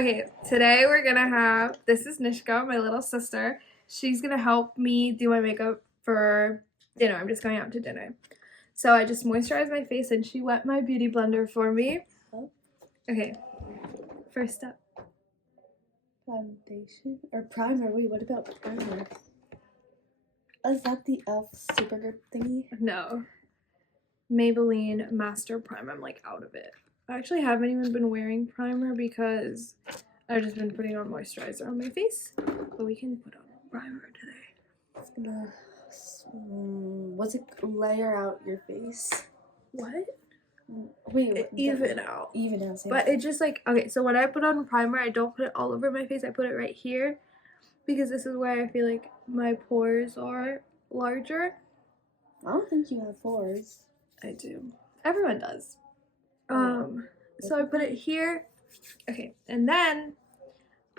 Okay, today we're gonna have, this is Nishka, my little sister. She's gonna help me do my makeup for dinner. I'm just going out to dinner. So I just moisturized my face and she wet my beauty blender for me. Okay, first step. Foundation or primer. Wait, what about primer? Is that the e.l.f. super grip thingy? No. Maybelline Master Primer. I'm like out of it. I actually haven't even been wearing primer because I've just been putting on moisturizer on my face. But we can put on primer today. It's gonna... what's it? Layer out your face. What? Wait, even out. Even out. But it just like, okay, so when I put on primer, I don't put it all over my face. I put it right here because this is where I feel like my pores are larger. I don't think you have pores. I do. Everyone does. So I put it here. Okay, and then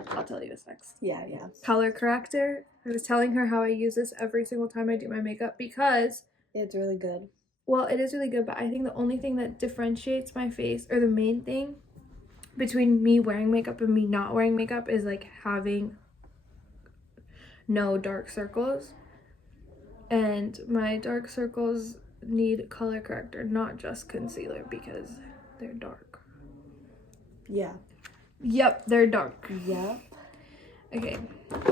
I'll tell you what's next. Yeah. Color corrector. I was telling her how I use this every single time I do my makeup because it's really good. Well, it is really good, but I think the only thing that differentiates my face, or the main thing between me wearing makeup and me not wearing makeup, is like having no dark circles. And my dark circles need color corrector, not just concealer, because they're dark. Yeah. Yep, they're dark. Yep. Okay,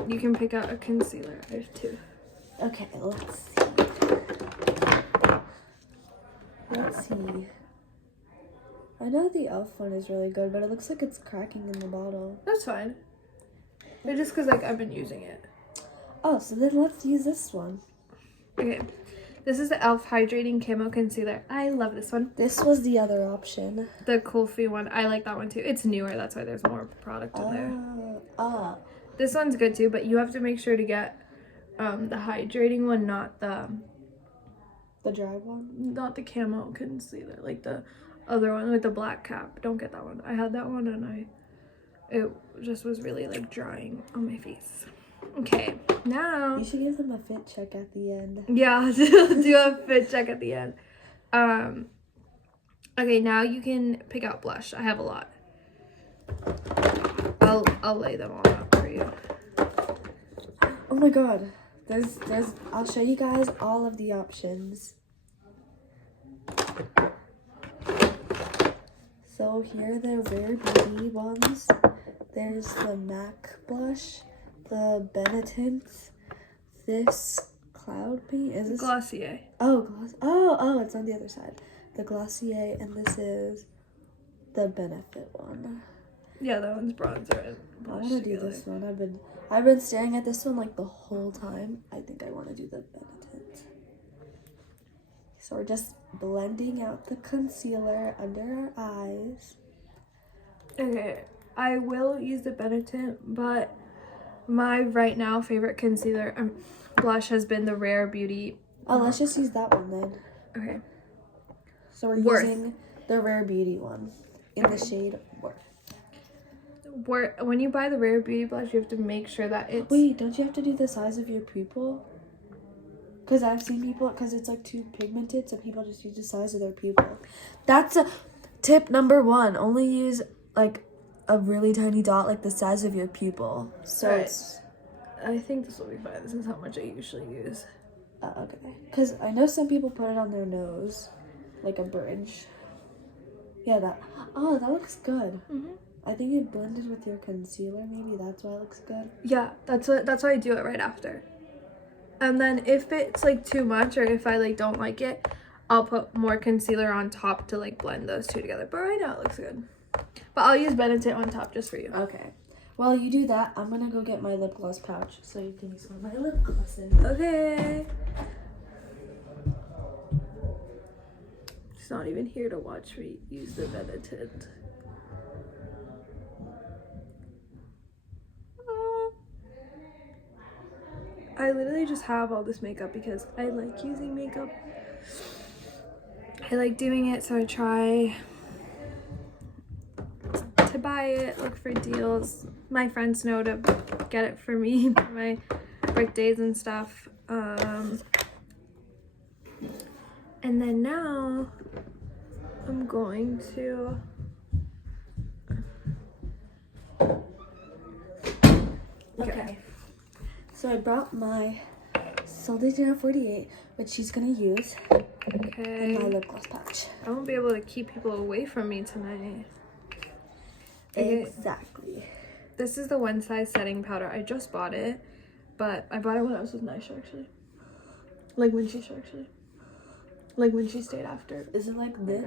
you can pick out a concealer. I have two. Okay, let's see. I know the e.l.f. one is really good, but it looks like it's cracking in the bottle. That's fine. It's just because like I've been using it. Oh, so then let's use this one. Okay. This is the e.l.f. Hydrating Camo Concealer. I love this one. This was the other option. The Kulfi one. I like that one too. It's newer. That's why there's more product in there. This one's good too, but you have to make sure to get the hydrating one, not the dry one? Not the Camo Concealer. Like the other one with the black cap. Don't get that one. I had that one and it just was really like drying on my face. Okay, now you should give them a fit check at the end. Yeah, do a fit check at the end. Okay, now you can pick out blush. I have a lot. I'll lay them all out for you. Oh my god. There's I'll show you guys all of the options. So here are the Rare Beauty ones. There's the MAC blush, the Benetint, this Cloud Paint. Is this Glossier? Oh, it's on the other side. The Glossier, and this is the Benefit one. Yeah, that one's bronzer and blush. I want to do this one. I've been staring at this one like the whole time. I think I want to do the Benetint. So we're just blending out the concealer under our eyes. Okay, I will use the Benetint, but my right now favorite concealer blush has been the Rare Beauty. Oh, let's just use that one then. Okay. So we're using the Rare Beauty one in the shade Worth. When you buy the Rare Beauty blush, you have to make sure that it's... Wait, don't you have to do the size of your pupil? Because I've seen people, because it's like too pigmented, so people just use the size of their pupil. That's a tip number 1. Only use like a really tiny dot, like the size of your pupil. So right. I think this will be fine. This is how much I usually use. Okay. Because I know some people put it on their nose, like a bridge. Yeah, that looks good. Mm-hmm. I think it blended with your concealer. Maybe that's why it looks good. Yeah, that's why I do it right after. And then if it's like too much, or if I like don't like it, I'll put more concealer on top to like blend those two together. But right now it looks good. But I'll use Benetint on top just for you. Okay. Well, you do that. I'm gonna go get my lip gloss pouch so you can use one of my lip glosses. Okay. She's not even here to watch me use the Benetint. I literally just have all this makeup because I like using makeup. I like doing it, so I try to buy it, look for deals. My friends know to get it for me for my birthdays and stuff. And then now I'm going to Okay. So I brought my Solid 48, which she's gonna use, Okay. and my lip gloss patch. I won't be able to keep people away from me tonight. Okay. Exactly. This is the one size setting powder. I just bought it, but I bought it when I was with nysh actually. Like when she stayed after. Is it like this?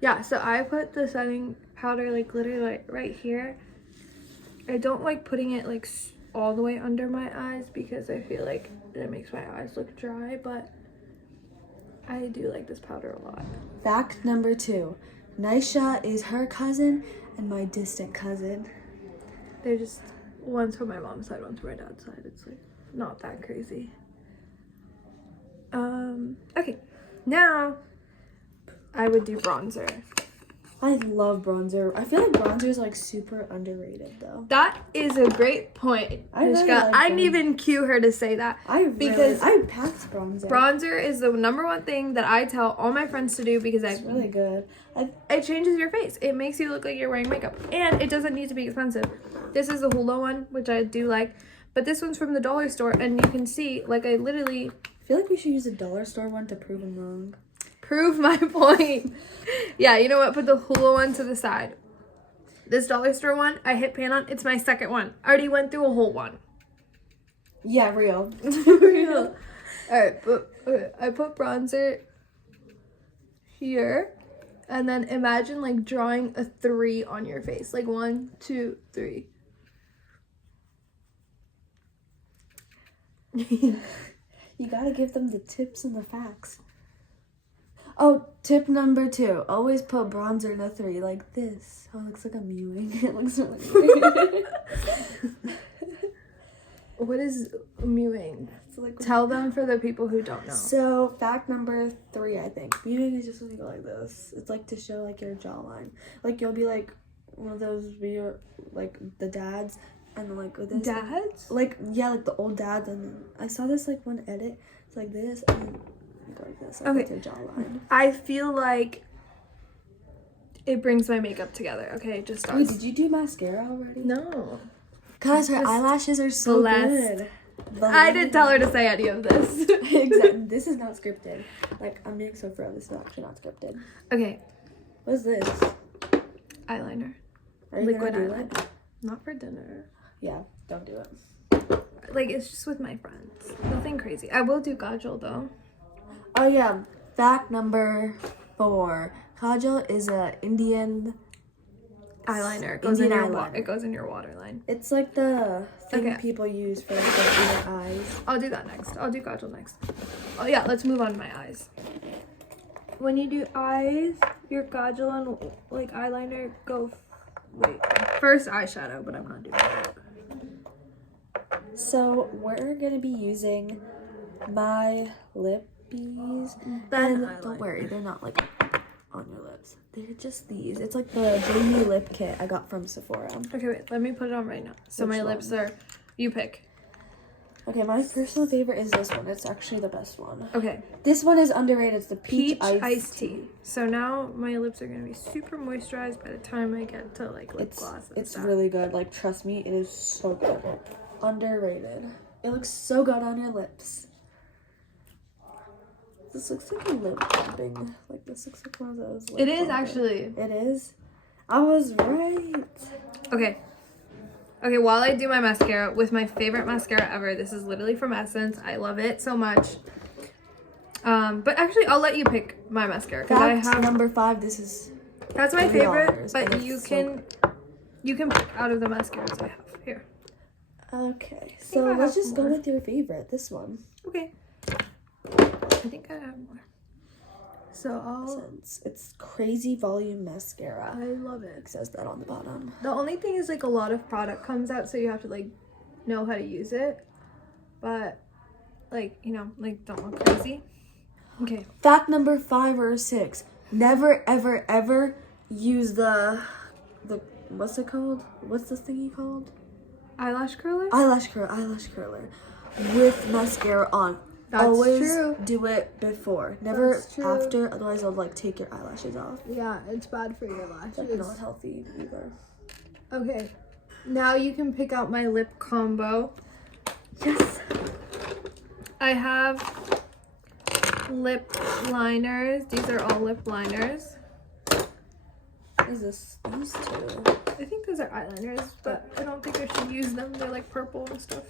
Yeah, so I put the setting powder like literally like right here. I don't like putting it like all the way under my eyes because I feel like it makes my eyes look dry, but I do like this powder a lot. Fact number 2. Nysh is her cousin and my distant cousin. They're just, one's from my mom's side, one's from my dad's side. It's like not that crazy. Okay, now I would do bronzer. I love bronzer. I feel like bronzer is like super underrated though. That is a great point, I really Mishka. like I didn't bronzer. even cue her to say that. Because I packed bronzer. Bronzer is the number one thing that I tell all my friends to do because It's really good. it changes your face. It makes you look like you're wearing makeup, and it doesn't need to be expensive. This is the Hula one, which I do like, but this one's from the dollar store, and you can see, like, I literally feel like we should use a dollar store one to prove them wrong. prove my point. Yeah, you know what? Put the Hula one to the side. This dollar store one, I hit pan on. It's my second one. I already went through a whole one. Yeah, real. Real. All right, but I put bronzer here, and then imagine like drawing a 3 on your face, like 1, 2, 3. You gotta give them the tips and the facts. Oh, tip number 2. Always put bronzer in a 3 like this. Oh, it looks like I'm mewing. It looks really weird. What is mewing? So, like, Tell them for the people who don't know. So, fact number 3, I think. Mewing is just when you go like this. It's like to show like your jawline. Like you'll be like one of those weird, like the dads, and like with this. Dads? Like, yeah, like the old dads. And I saw this like one edit. It's like this, and then you go like this, like Okay. with your jawline. I feel like it brings my makeup together. Okay, it just Wait, starts. did you do mascara already? No. Guys, her Just eyelashes are so blessed. good. I didn't tell her to say any of this. Exactly. This is not scripted. Like, I'm being so proud. This is actually not scripted. Okay, What's this? eyeliner. Are you Liquid gonna do eyeliner. it? Not for dinner. Yeah, don't do it. Like, it's just with my friends. Nothing crazy. I will do kajal though. Oh yeah, fact number 4. Kajal is a Indian Eyeliner. It goes in Indian your eyeliner. it goes in your waterline. It's like the thing Okay. people use for like their eyes. I'll do that next. I'll do kajal next. Oh yeah, let's move on to my eyes. When you do eyes, your kajal and like eyeliner go. Wait, first eyeshadow, but I'm not doing that. So we're gonna be using my lippies. Then And eyeliner. don't worry, they're not like on your lips. They're just these. It's like the dreamy lip kit I got from Sephora. Okay, wait. Let me put it on right now. So Which my one? lips are. You pick. Okay, my personal favorite is this one. It's actually the best one. Okay. This one is underrated. It's the peach Iced tea. So now my lips are gonna be super moisturized by the time I get to like lip gloss. And It's stuff. really good. Like, trust me, it is so good. Underrated. It looks so good on your lips. This looks like a lip plumping. Like, this looks like one of those lip It is plumping. actually. It is? I was right. Okay. Okay, while I do my mascara with my favorite mascara ever, this is literally from Essence. I love it so much. But actually, I'll let you pick my mascara because I Fact have. number 5. This is That's my $3, favorite, but and you it's can pick out of the mascaras I have here. okay. I So have let's just go more. with your favorite. This one. Okay. I think I have more. So I'll. It's Crazy Volume Mascara. I love it. It says that on the bottom. The only thing is like a lot of product comes out, so you have to like know how to use it. But like, you know, like don't look crazy. Okay. Fact number 5 or 6. Never, ever, ever use the what's it called? What's this thingy called? Eyelash curler? Eyelash curler with mascara on. That's Always true. do it before. Never That's true. after, otherwise it'll like take your eyelashes off. Yeah, it's bad for your Like lashes. not healthy either. Okay. now you can pick out my lip combo. Yes. I have lip liners. These are all lip liners. What is this? These two. I think those are eyeliners, but I don't think I should use them. They're like purple and stuff.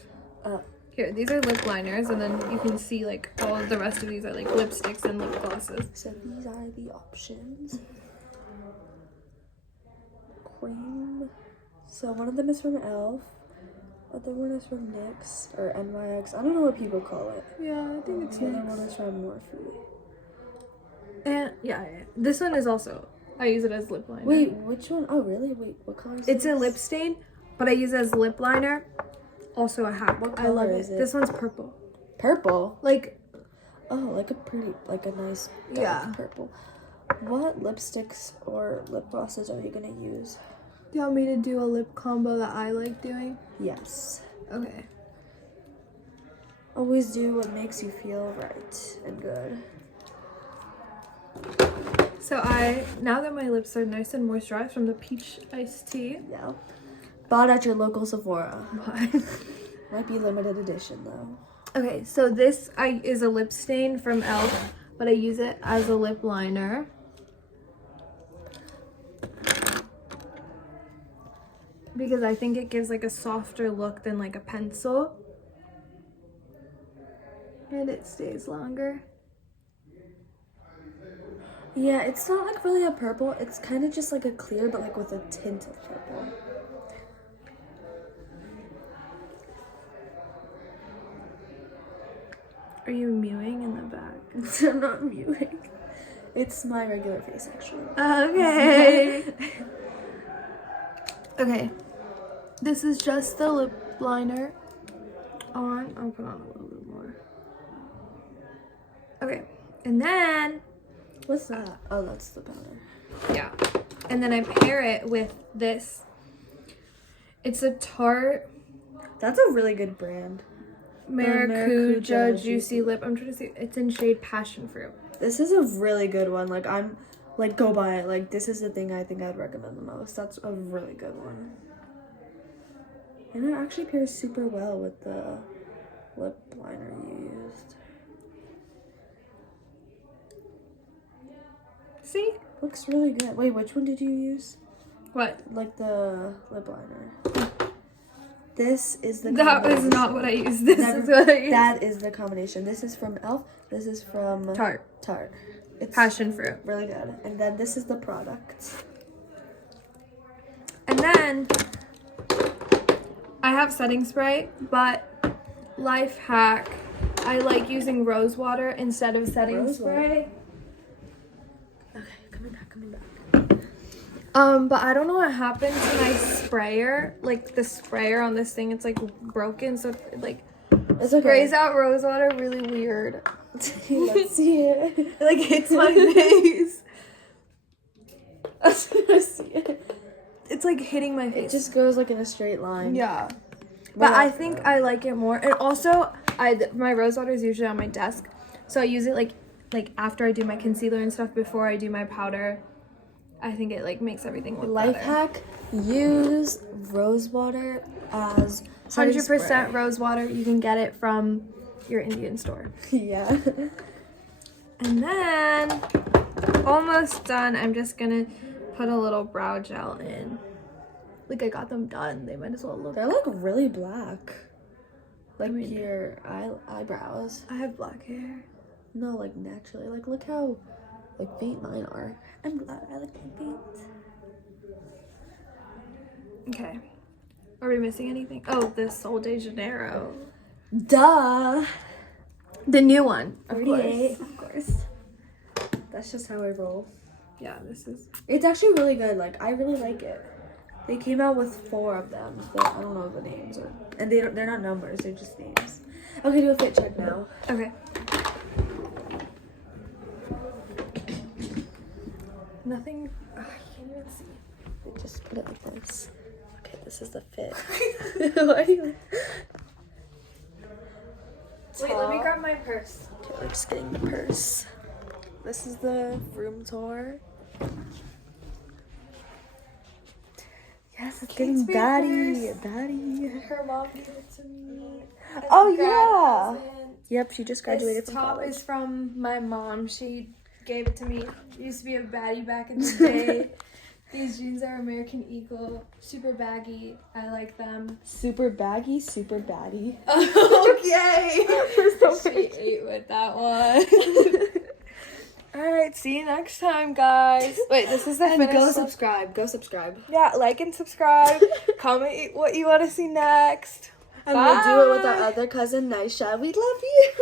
Here, these are lip liners, and then you can see like all of the rest of these are like lipsticks and lip glosses. So these are the options. Cream. So one of them is from ELF. Other one is from NYX or NYX. I don't know what people call it. Yeah, I think it's The other one NYX. is from Morphe. And yeah, this one is also, I use it as lip liner. Wait, which one? Oh, really? Wait, what color is It's this? a lip stain, but I use it as lip liner. Also a hat. What I love color it. is it? This one's purple. Purple? Like, Oh, like a pretty, like a nice dark Yeah. purple. What lipsticks or lip glosses are you gonna use? do you want me to do a lip combo that I like doing? Yes. Okay. Always do what makes you feel right and good. So now that my lips are nice and moisturized from the peach iced tea. Yeah. Bought at your local Sephora. Bye. Might be limited edition though. Okay, so this is a lip stain from ELF, but I use it as a lip liner. Because I think it gives like a softer look than like a pencil. And it stays longer. Yeah, it's not like really a purple. It's kind of just like a clear, but like with a tint of purple. Are you mewing in the back? I'm not mewing. It's my regular face actually. Okay. Okay. This is just the lip liner on. I'll put on a little bit more. Okay. And then, What's that? Oh, that's the powder. yeah. And then I pair it with this. It's a Tarte That's a really good brand. Maracuja Juicy Juicy Lip. I'm trying to see. It's in shade Passion Fruit. This is a really good one. Like I'm, like go buy it. Like this is the thing I think I'd recommend the most. That's a really good one. And it actually pairs super well with the lip liner you used. See? Looks really good. Wait, which one did you use? What? Like the lip liner. This is the That was not what I used. This is what I used. That is the combination. This is from ELF. This is from Tarte. Tarte. It's Passion Fruit. really good. And then this is the product. And then I have setting spray, but life hack, I like using rose water instead of setting Rose spray. Okay, coming back. But I don't know what happens to my sprayer. Like the sprayer on this thing, it's like broken, so it like It's okay. sprays out rose water really weird. Let's see it. It like hits my face. I was gonna see it. It's like hitting my It face. just goes like in a straight line. Yeah. But I think I like it more. And also, my rose water is usually on my desk, so I use it like after I do my concealer and stuff, before I do my powder. I think it like makes everything look Life better. hack: use rose water as setting 100% spray. rose water. You can get it from your Indian store. Yeah. And then, almost done. I'm just gonna put a little brow gel in. Like I got them done. They might as well look. They're like really black. Like I mean- your eyebrows. I have black hair. No, like naturally. Like look how like faint mine are. I'm glad I like my faint. Okay. Are we missing anything? Oh, the Sol de Janeiro. Duh. The new one. Of 38. course. Of course. That's just how I roll. Yeah, this is. It's actually really good. Like I really like it. They came out with 4 of them. I don't know the names, and they're not numbers. They're just names. Okay, do a fit check now. Okay. Nothing. I can't even see. Just put it like this. Okay, this is the fit. Why do you? Wait, let me grab my purse. Okay, we're just getting the purse. This is the room tour. Yes, Getting Kate baddie. Speakers. Baddie. Her mom gave it to me. as a Oh, grad yeah. present. Yep, she just graduated This from top college. is from my mom. She gave it to me. Used to be a baddie back in the day. These jeans are American Eagle, super baggy. I like them. Super baggy, super baddie. Okay. So She ate with that one. Alright, see you next time, guys. Wait, this is the And finish go look. subscribe. Go subscribe. Yeah, like and subscribe. Comment what you want to see next. And we'll do it with our other cousin, Nysh. We love you.